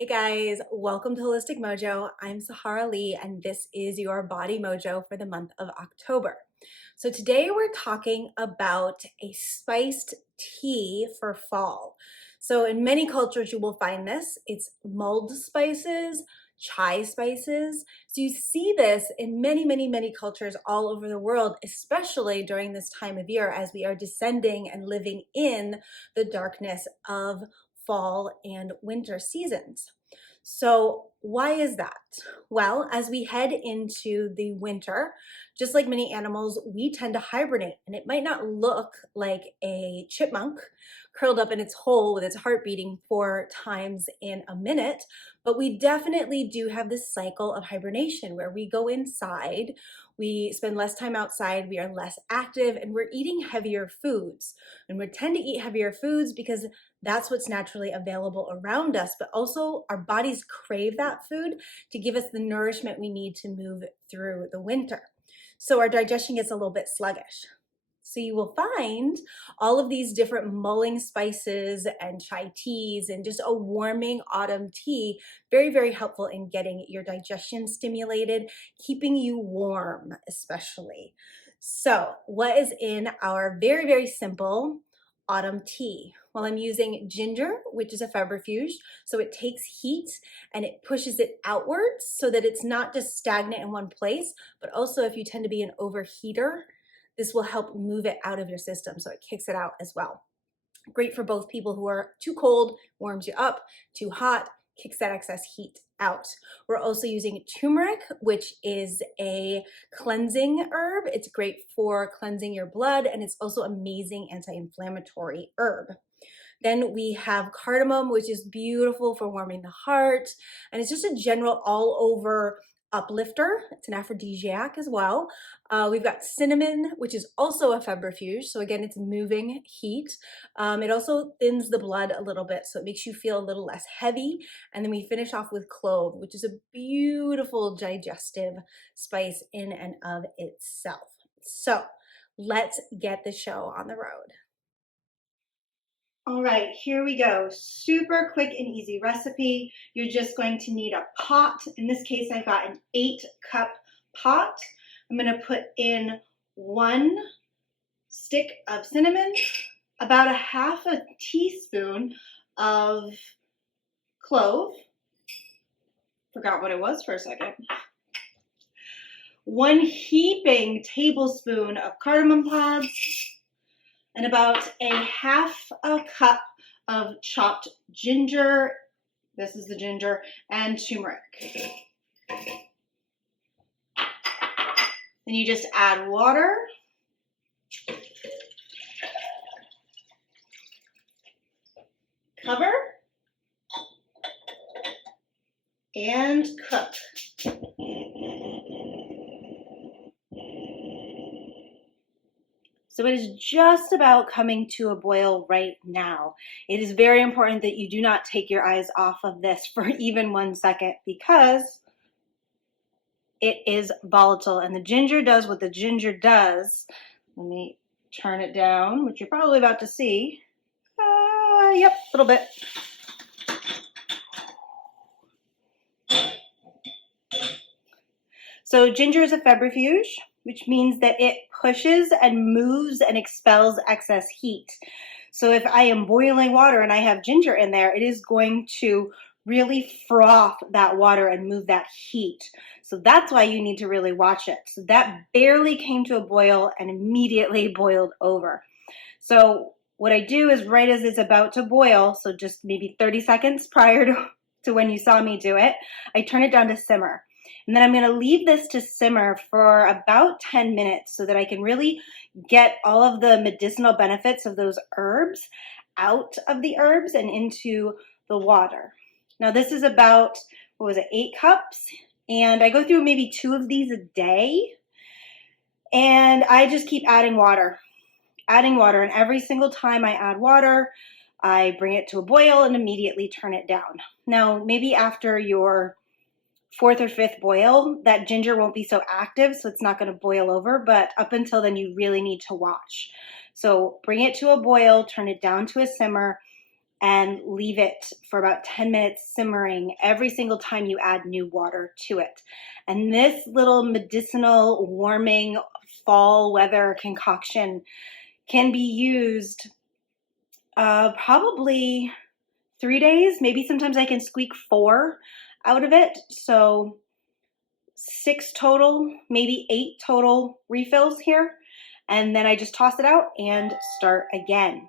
Hey guys, welcome to Holistic Mojo. I'm Sahara Lee, and this is your body mojo for the month of October. So today we're talking about a spiced tea for fall. So in many cultures you will find this. It's mulled spices, chai spices. So you see this in many cultures all over the world, especially during this time of year as we are descending and living in the darkness of fall and winter seasons. So why is that? Well, as we head into the winter, just like many animals, we tend to hibernate, and it might not look like a chipmunk curled up in its hole with its heart beating 4 times in a minute, but we definitely do have this cycle of hibernation where we go inside, we spend less time outside, we are less active, and we're eating heavier foods. And we tend to eat heavier foods because that's what's naturally available around us, but also our bodies crave that food to give us the nourishment we need to move through the winter. So our digestion gets a little bit sluggish. So you will find all of these different mulling spices and chai teas and just a warming autumn tea very helpful in getting your digestion stimulated, keeping you warm especially. So what is in our very simple autumn tea? Well, I'm using ginger, which is a febrifuge, so it takes heat and it pushes it outwards so that it's not just stagnant in one place, but also if you tend to be an overheater, this will help move it out of your system, so it kicks it out as well. Great for both people who are too cold, warms you up, too hot, kicks that excess heat out. We're also using turmeric, which is a cleansing herb. It's great for cleansing your blood, and it's also amazing anti-inflammatory herb. Then we have cardamom, which is beautiful for warming the heart, and it's just a general all over uplifter. It's an aphrodisiac as well. We've got cinnamon, which is also a febrifuge. So again, it's moving heat. It also thins the blood a little bit, so it makes you feel a little less heavy. And then we finish off with clove, which is a beautiful digestive spice in and of itself. So let's get the show on the road. All right, here we go. Super quick and easy recipe. You're just going to need a pot. In this case, I've got an 8-cup pot. I'm going to put in 1 stick of cinnamon, about a half a teaspoon of clove. Forgot what it was for a second. 1 heaping tablespoon of cardamom pods, and about a half a cup of chopped ginger. This is the ginger, and turmeric. Then you just add water. Cover. And cook. So it is just about coming to a boil right now. It is very important that you do not take your eyes off of this for even 1 second because it is volatile and the ginger does what the ginger does. Let me turn it down, which you're probably about to see. Yep, a little bit. So ginger is a febrifuge, which means that it pushes and moves and expels excess heat. So if I am boiling water and I have ginger in there, it is going to really froth that water and move that heat. So that's why you need to really watch it. So that barely came to a boil and immediately boiled over. So what I do is right as it's about to boil, so just maybe 30 seconds prior to when you saw me do it, I turn it down to simmer. And then I'm going to leave this to simmer for about 10 minutes so that I can really get all of the medicinal benefits of those herbs out of the herbs and into the water. Now this is about, 8 cups? And I go through maybe 2 of these a day. And I just keep adding water. And every single time I add water, I bring it to a boil and immediately turn it down. Now, maybe after your 4th or 5th boil, that ginger won't be so active, so it's not going to boil over, but up until then, you really need to watch. So bring it to a boil, turn it down to a simmer, and leave it for about 10 minutes simmering every single time you add new water to it. And this little medicinal warming fall weather concoction can be used probably 3 days. Maybe sometimes I can squeak 4 out of it. So 6 total, maybe 8 total refills here. And then I just toss it out and start again.